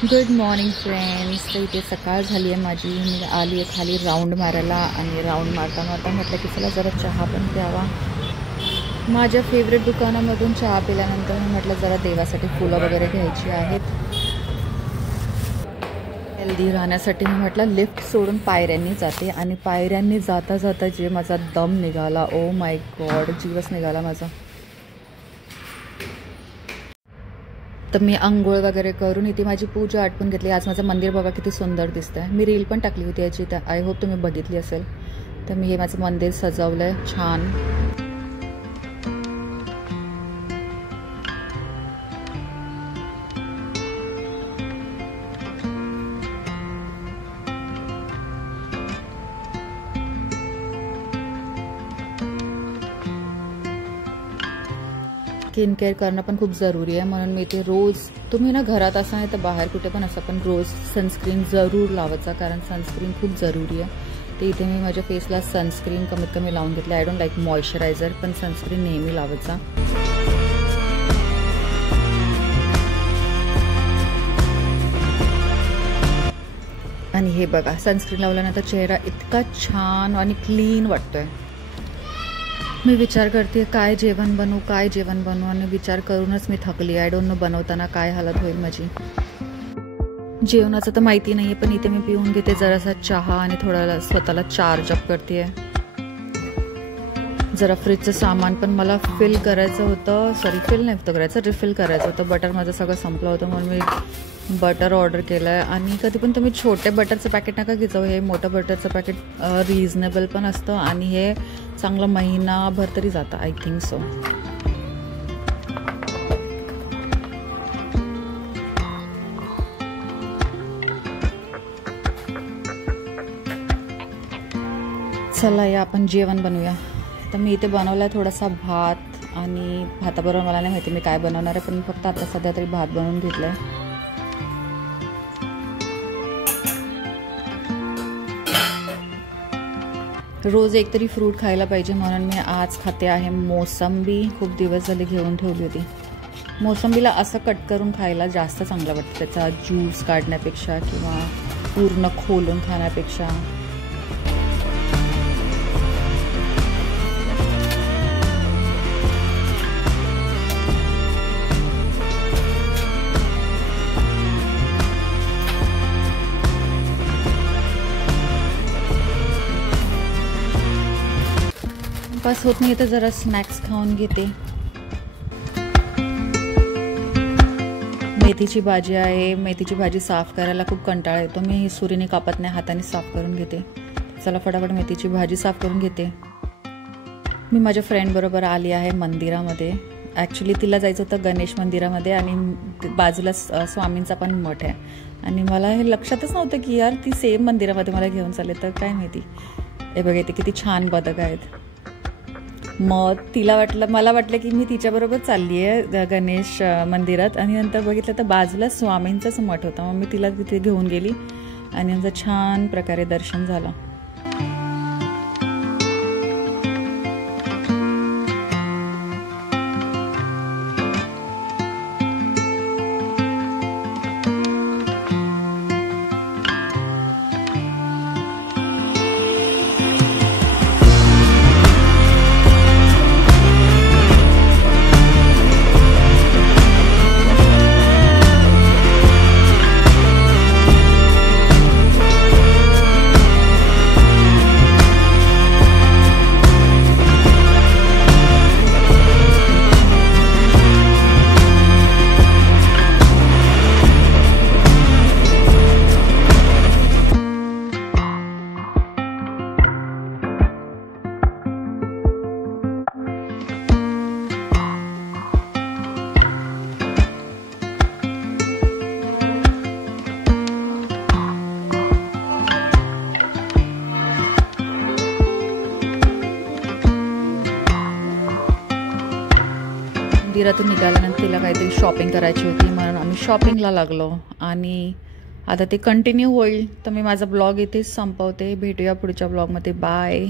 Good morning friends. तर इथे सकाळ झाली आहे माझी. मी आली आहे खाली राऊंड मारायला आणि राऊंड मारता मारता म्हटलं की चला जरा चहा पण प्यावा. माझ्या फेवरेट दुकानामधून चहा पिल्यानंतर मी म्हटलं जरा देवासाठी फुलं वगैरे घ्यायची आहेत. हेल्दी राहण्यासाठी मी म्हटलं लिफ्ट सोडून पायऱ्यांनी जाते आणि पायऱ्यांनी जाता जाता जे माझा दम निघाला, ओ माय गॉड, जीवच निघाला माझा. तर मी अंघोळ वगैरे करून इथे माझी पूजा आटपून घेतली. आज माझं मंदिर बघा किती सुंदर दिसतं आहे. मी रील पण टाकली होती याची, तर आय होप तुम्ही बघितली असेल. तर मी हे माझं मंदिर सजवलं आहे छान. स्किन केअर करणं पण खूप जरुरी आहे, म्हणून मी ते रोज, तुम्ही ना घरात असा नाही तर बाहेर कुठे पण असं, पण रोज सनस्क्रीन जरूर लावायचा, कारण सनस्क्रीन खूप जरुरी आहे. ते इथे मी माझ्या फेसला सनस्क्रीन कमीत कमी लावून घेतलं. आय डोंट लाईक मॉइश्चरायझर, पण सनस्क्रीन नेहमी लावायचा. आणि हे बघा, सनस्क्रीन लावल्यानंतर चेहरा इतका छान आणि क्लीन वाटतोय. मी विचार करते काय जेवण बनवू आणि विचार करूनच मी थकली. आय डोंट नो बनवताना काय हालत होईल माझी. जेवणाचं तर माहिती नाही आहे, पण इथे मी पिऊन घेते जरासा चहा आणि थोडा स्वतःला चार्ज अप करते. जरा फ्रीजचं सामान पण मला फिल करायचं होतं, रिफिल करायचं होतं. बटर माझं सगळं संपलं होतं, म्हणून मी बटर ऑर्डर केलं आहे. आणि कधी पण तुम्ही छोटे बटरचं पॅकेट नका घेऊ, हे मोठं बटरचं पॅकेट रिजनेबल पण असतं आणि हे चांगलं महिनाभर तरी जातं, आय थिंक सो. चला या आपण जेवण बनवूया. तर मी इथे बनवला आहे थोडासा भात, आणि भाताबरोबर मला नाही माहिती मी काय बनवणार आहे, पण फक्त आता सध्या तरी भात बनवून घेतलं आहे. रोज एक तरी फ्रूट खायला पाहिजे, म्हणून मी आज खाते आहे मोसंबी. खूप दिवस झाले घेऊन ठेवली होती. मोसंबीला असं कट करून खायला जास्त चांगलं वाटतं, त्याचा ज्यूस काढण्यापेक्षा किंवा पूर्ण खोलून खाण्यापेक्षा. बस होत नाही तर जरा स्नॅक्स खाऊन घेते. मेथीची भाजी आहे. मेथीची भाजी साफ करायला खूप कंटाळा येतो. मी ही सुरीने कापत नाही, हाताने साफ करून घेते. चला फटाफट मेथीची भाजी साफ करून घेते. मी माझ्या फ्रेंडबरोबर आली आहे मंदिरामध्ये. ॲक्च्युली तिला जायचं होतं गणेश मंदिरामध्ये, आणि बाजूला स्वामींचा पण मठ आहे. आणि मला हे लक्षातच नव्हतं की यार ती सेम मंदिरामध्ये मला घेऊन चालले, तर काय माहिती. हे बघा इथे किती छान बदक आहेत. मग मला वाटलं की मी तिच्याबरोबर चालली आहे गणेश मंदिरात, आणि नंतर बघितलं तर बाजूला स्वामींचाच मठ होता. मग मी तिला तिथे घेऊन गेली आणि आमचं छान प्रकारे दर्शन झालं. मंदिरातून निघाल्यानंतर तिला काहीतरी शॉपिंग करायची होती, म्हणून आम्ही शॉपिंगला लागलो. आणि आता ते कंटिन्यू होईल. तर मी माझा ब्लॉग इथेच संपवते. भेटूया पुढच्या ब्लॉगमध्ये. बाय.